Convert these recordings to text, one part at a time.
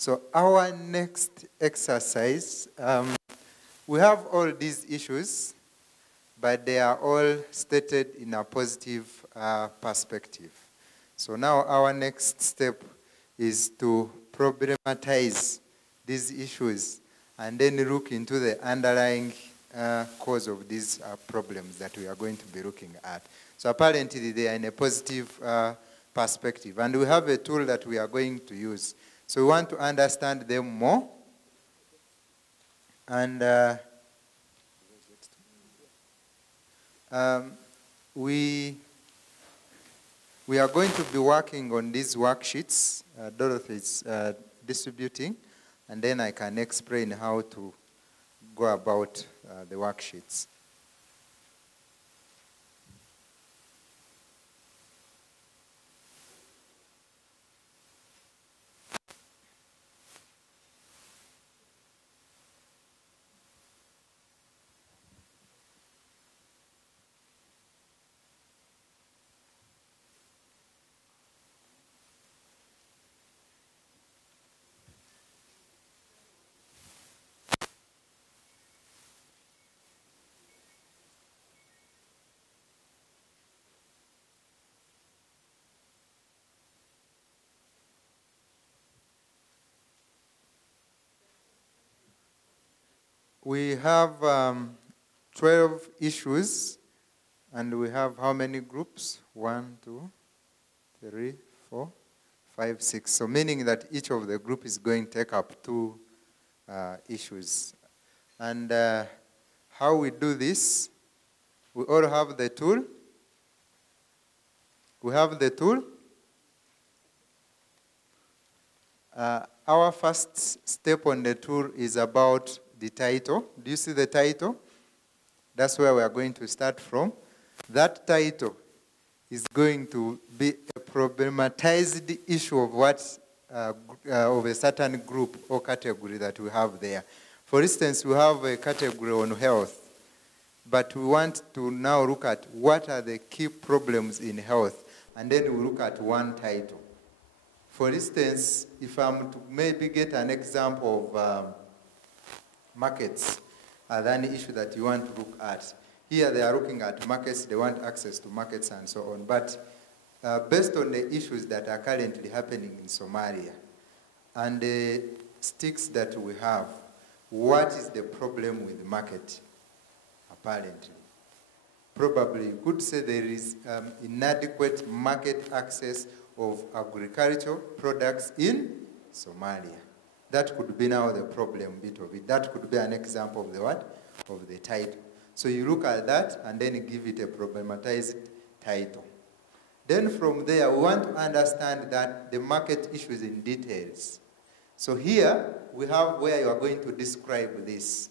So our next exercise, we have all these issues, but they are all stated in a positive perspective. So now our next step is to problematize these issues and then look into the underlying cause of these problems that we are going to be looking at. So apparently they are in a positive perspective, and we have a tool that we are going to use. So we want to understand them more, and we are going to be working on these worksheets. Dorothy is distributing, and then I can explain how to go about the worksheets. We have 12 issues, and we have how many groups? 1, 2, 3, 4, 5, 6. So meaning that each of the group is going to take up 2 issues. And how we do this, we all have the tool. We have the tool. Our first step on the tool is about the title. Do you see the title? That's where we are going to start from. That title is going to be a problematized issue of what of a certain group or category that we have there. For instance, we have a category on health, but we want to now look at what are the key problems in health, and then we look at one title. For instance, if I'm to maybe get an example of markets, an issue that you want to look at. Here they are looking at markets, they want access to markets and so on. But based on the issues that are currently happening in Somalia and the sticks that we have, what is the problem with the market, apparently? Probably you could say there is inadequate market access of agricultural products in Somalia. That could be now the problem bit of it. That could be an example of the what? Of the title. So you look at that and then give it a problematized title. Then from there, we want to understand that the market issues in details. So here, we have where you are going to describe this.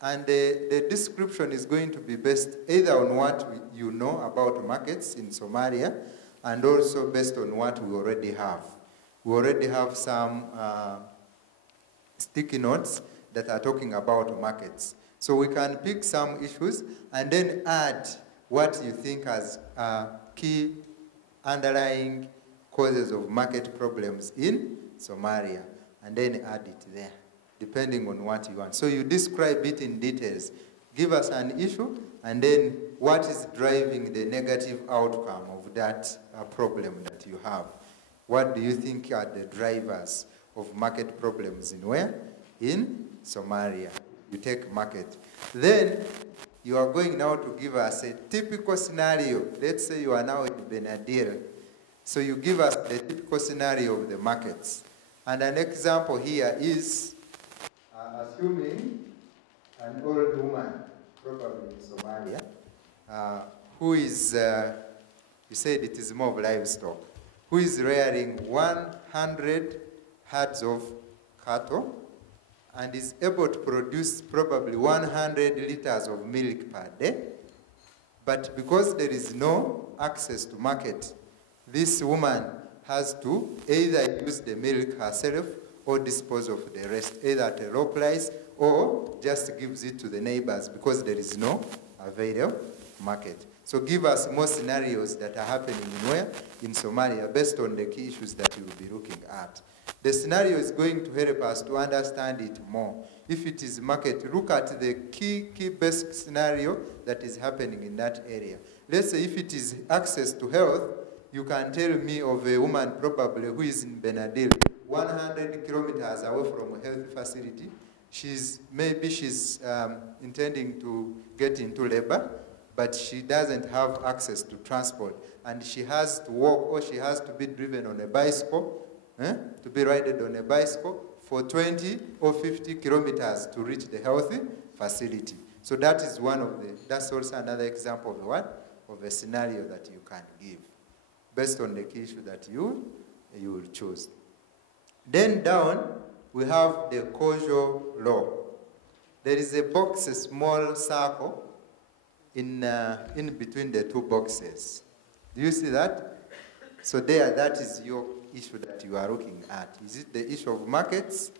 And the description is going to be based either on what you know about markets in Somalia and also based on what we already have. We already have some sticky notes that are talking about markets. So we can pick some issues and then add what you think as key underlying causes of market problems in Somalia, and then add it there, depending on what you want. So you describe it in details. Give us an issue, and then what is driving the negative outcome of that problem that you have. What do you think are the drivers of market problems in where? In Somalia. You take market. Then you are going now to give us a typical scenario. Let's say you are now in Benadir. So you give us the typical scenario of the markets. And an example here is assuming an old woman, probably in Somalia, who is, you said it is more of livestock, who is rearing 100 herds of cattle and is able to produce probably 100 liters of milk per day. But because there is no access to market, this woman has to either use the milk herself or dispose of the rest, either at a low price or just gives it to the neighbors because there is no available market. So give us more scenarios that are happening in where? In Somalia, based on the key issues that you will be looking at. The scenario is going to help us to understand it more. If it is market, look at the key basic scenario that is happening in that area. Let's say if it is access to health, you can tell me of a woman probably who is in Benadryl, 100 kilometers away from a health facility. Maybe she's intending to get into labor, but she doesn't have access to transport, and she has to walk or she has to be driven on a bicycle, to be ridden on a bicycle for 20 or 50 kilometers to reach the healthy facility. So that is that's also another example of what? Of a scenario that you can give based on the key issue that you will choose. Then down, we have the causal law. There is a box, a small circle in between the two boxes. Do you see that? So there, that is your issue that you are looking at. Is it the issue of markets?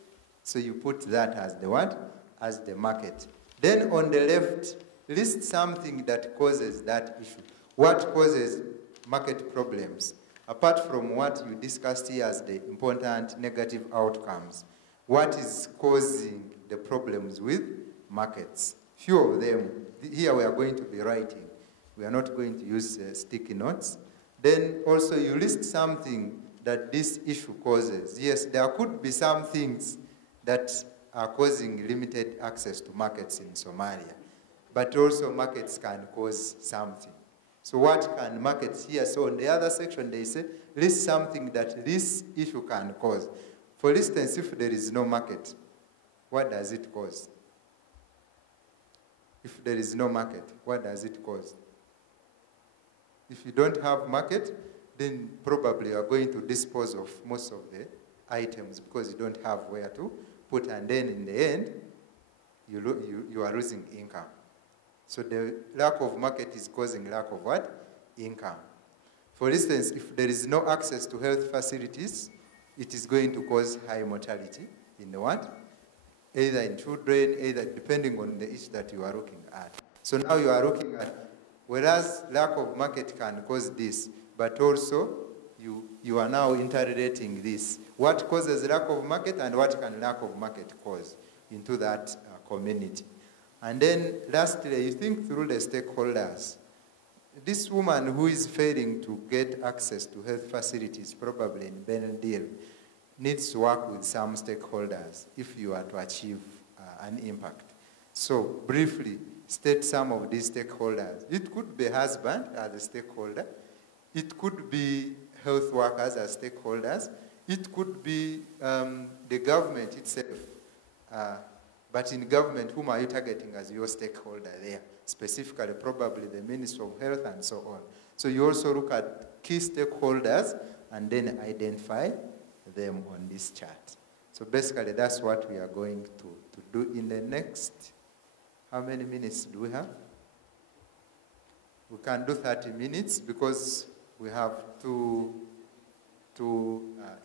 So you put that as the what? As the market. Then on the left, list something that causes that issue. What causes market problems? Apart from what you discussed here as the important negative outcomes, what is causing the problems with markets? Few of them. Here we are going to be writing. We are not going to use sticky notes. Then also you list something that this issue causes. Yes, there could be some things that are causing limited access to markets in Somalia, but also markets can cause something. So what can markets here? So on the other section they say, list something that this issue can cause. For instance, if there is no market, what does it cause? If there is no market, what does it cause? If you don't have market, then probably you are going to dispose of most of the items because you don't have where to put, and then in the end, you are losing income. So the lack of market is causing lack of what? Income. For instance, if there is no access to health facilities, it is going to cause high mortality in the what? Either in children, either depending on the issue that you are looking at. So now you are looking at, whereas lack of market can cause this, but also you are now interrelating this. What causes lack of market and what can lack of market cause into that community? And then lastly, you think through the stakeholders. This woman who is failing to get access to health facilities, probably in Benadryl, needs to work with some stakeholders if you are to achieve an impact. So briefly, state some of these stakeholders. It could be husband as a stakeholder. It could be health workers as stakeholders. It could be the government itself. But in government, whom are you targeting as your stakeholder there? Specifically, probably the Ministry of Health and so on. So you also look at key stakeholders and then identify them on this chart. So basically, that's what we are going to do in the next, how many minutes do we have? We can do 30 minutes because we have two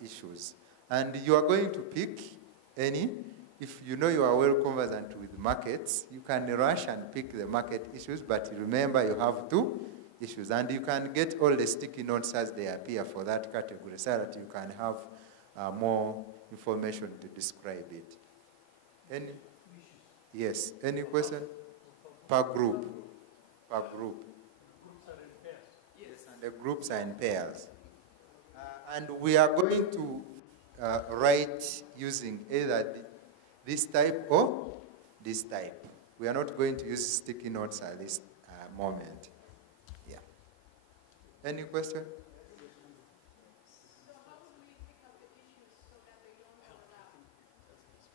issues. And you are going to pick any. If you know you are well conversant with markets, you can rush and pick the market issues, but remember you have two issues. And you can get all the sticky notes as they appear for that category so that you can have more information to describe it. Any? Yes. Any question? Per group. Per group. Yes, and the groups are in pairs. And we are going to write using either this type or this type. We are not going to use sticky notes at this moment. Yeah. Any question? So how do we pick up the issues so that they don't overlap?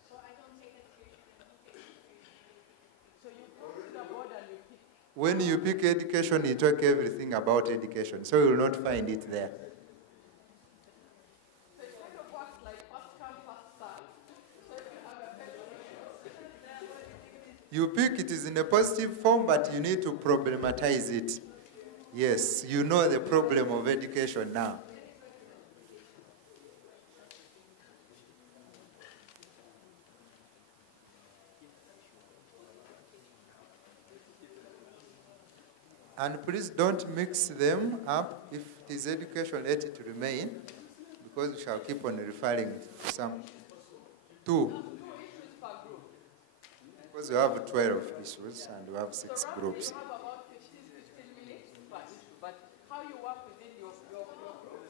So I don't take education and you take education. So you go to the board and you pick. When you pick education, you talk everything about education, so you will not find it there. You pick it is in a positive form, but you need to problematize it. Yes, you know the problem of education now. And please don't mix them up. If it is education, let it remain, because we shall keep on referring to some two. Issues per group. Because we have 12 issues and we have 6 So roughly groups. you have about 15 minutes per issue. But how you work within your groups,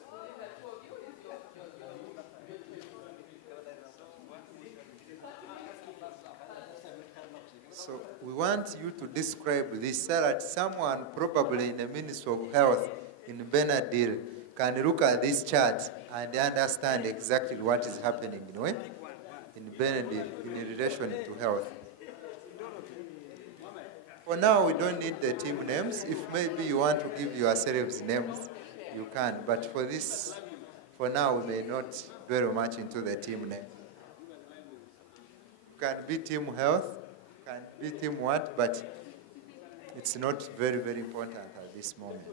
within the two of you is your choice. So we want you to describe this so that someone probably in the Ministry of Health in Benadryl can look at this chart and understand exactly what is happening in Benadryl in relation to health. For now, we don't need the team names. If maybe you want to give yourselves names, you can. But for this, for now, we may not dwell much into the team name. Can be team health, can be team what, but it's not very, very important at this moment.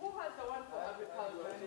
Who has the one for agriculture?